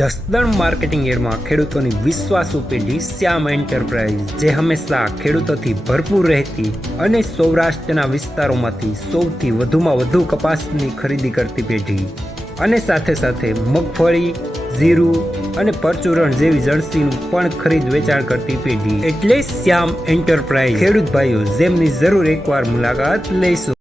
Jasdan marketing યાર્ડમાં ખેડૂતોની વિશ્વાસુ પેઢી શ્યામ એન્ટરપ્રાઇઝ, જે હંમેશા ખેડૂતોથી ભરપૂર રહેતી અને સૌરાષ્ટ્રના વિસ્તારોમાંથી સૌથી વધુમાં વધુ કપાસની ખરીદી કરતી પેઢી અને સાથે સાથે મગફળી, જીરું અને પરચુરણ જેવી જણસીનું પણ ખરીદ વેચાણ કરતી પેઢી એટલે શ્યામ એન્ટરપ્રાઇઝ. ખેડૂત ભાઈઓ, જેમની જરૂર એકવાર મુલાકાત લઈશું.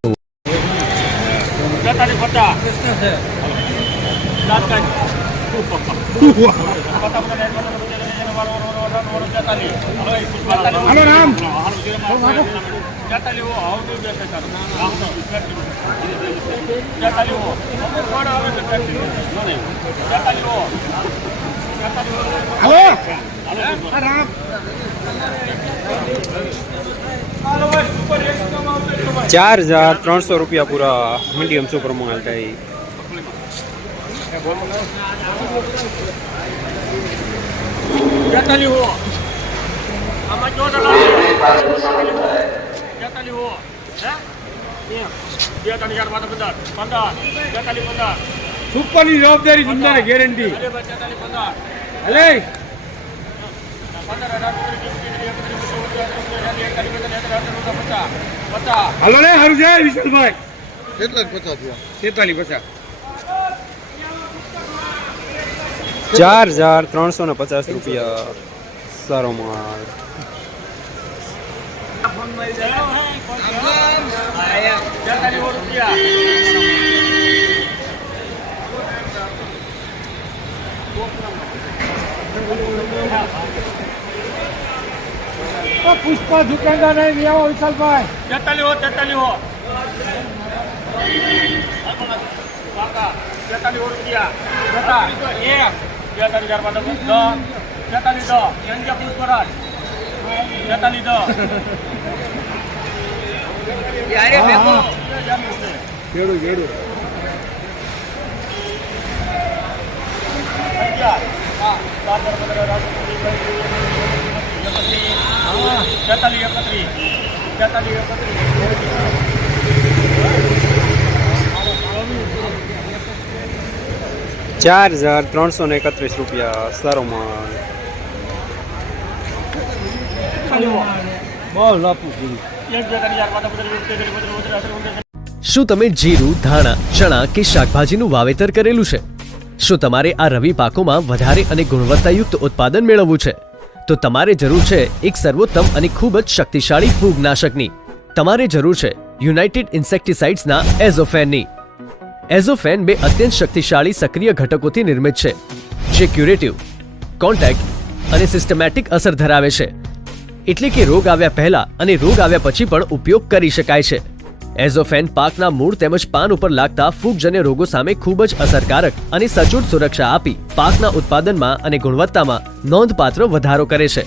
₹4,300 પૂરા મીડિયમ સુપર મોલ ટાઈ. સુપરની જવાબદારી જિંદાને ગેરંટી. હલે હાલો ને હારું છે વિશાલભાઈ. કેટલા 50 થયા? 46 ₹4,350 સારો માલ. પુષ્પા દુકાનદાર નહીં આવો વિશાલભાઈ. 43 હો 43 રૂપિયા. ₹4,331 સારો માલ. શું તમે જીરું, ધાણા, ચણા કે શાકભાજીનું વાવેતર કરેલું છે? શું તમારે આ રવિ પાકોમાં વધારે અને ગુણવત્તાયુક્ત ઉત્પાદન મેળવવું છે? તો તમારે જરૂર છે એક સર્વોત્તમ અને ખૂબ જ શક્તિશાળી ફૂગનાશકની. તમારે જરૂર છે યુનાઇટેડ ઇન્સેક્ટિસાઇડ્સના એઝોફેનની. એઝોફેન 2 અત્યંત શક્તિશાળી સક્રિય ઘટકોથી નિર્મિત છે, જે ક્યુરેટિવ, કોન્ટેક્ટ અને સિસ્ટમેટિક અસર ધરાવે છે. એટલે કે રોગ આવ્યા પહેલા અને રોગ આવ્યા પછી પણ ઉપયોગ કરી શકાય છે. એઝોફેન પાકના મૂળ તેમજ પાન ઉપર લાગતા ફૂગજન્ય રોગો સામે ખૂબ જ અસરકારક અને સચોટ સુરક્ષા આપી પાકના ઉત્પાદનમાં અને ગુણવત્તામાં નોંધપાત્ર વધારો કરે છે.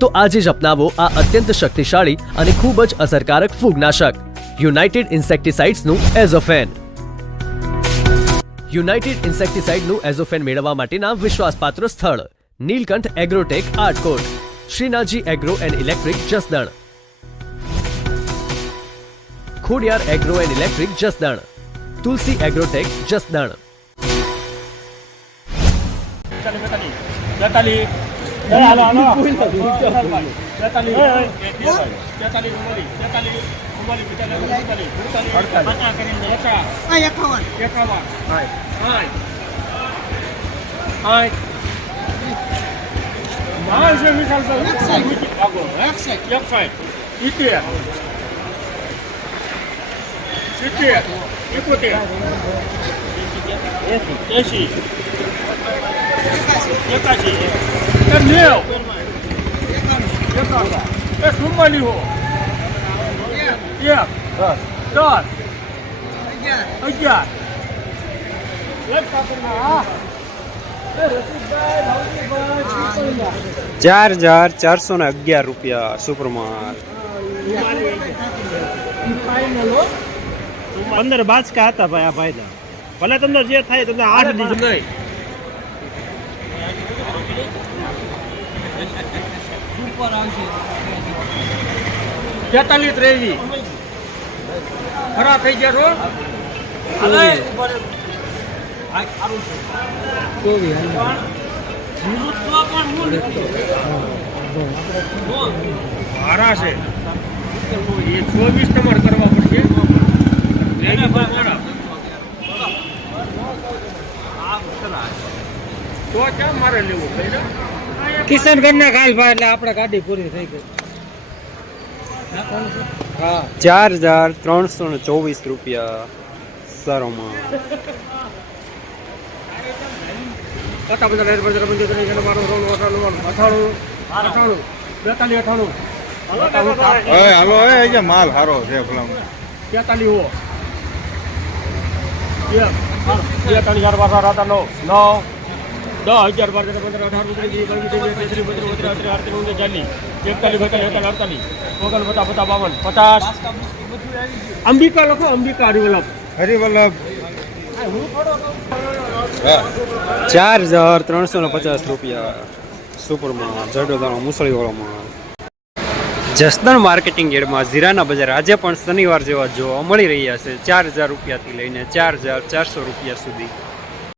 તો આજે જ અપનાવો આ અત્યંત શક્તિશાળી અને ખૂબ જ અસરકારક ફૂગનાશક યુનાઇટેડ ઇન્સેક્ટિસાઇડ્સનું એઝોફેન. યુનાઇટેડ ઇન્સેક્ટિસાઇડનું એઝોફેન મેળવવા માટેના વિશ્વાસપાત્ર સ્થળ Nilkanth agrotech Atkot, Shrinathji agro and electric Jasdan, Khodiyar agro and electric Jasdan, Tulsi agrotech Jasdan. ₹4,411 super માલ. 15 બાચકા હતા ભાઈ. આ ભાઈ ભલે તમને જે થાય તમને 8 દીધું નહીં. 43 રેવી ખરા થઈ ગયા છો. મારા છે એ 24 તમારે કરવા પડશે તો ક્યાં મારે લેવું કિશનગઢ ના ખાલ ભાઈ એટલે આપણે ગાડી પૂરી થઈ ગઈ. 4,324 રૂપિયા સરોમાં. પતા બધા રેડ પર બંધ કરી ગયો મારો રોલ 98 42 હાલો એ માલ સારો છે ફલામ 43 હો 43 બાર રાતા 9 10,000 બાર 15 18 અંબિકા લખો અંબિકા હરિવલ્લભ 4,350 રૂપિયા સુપરમાં જડોદાનો મુસળીવાળામાં. જસદણ માર્કેટિંગ યાર્ડમાં જીરાના બજાર આજે પણ શનિવાર જેવા જોવા મળી રહ્યા છે. 4,000 રૂપિયાથી લઈને 4,400 રૂપિયા સુધી.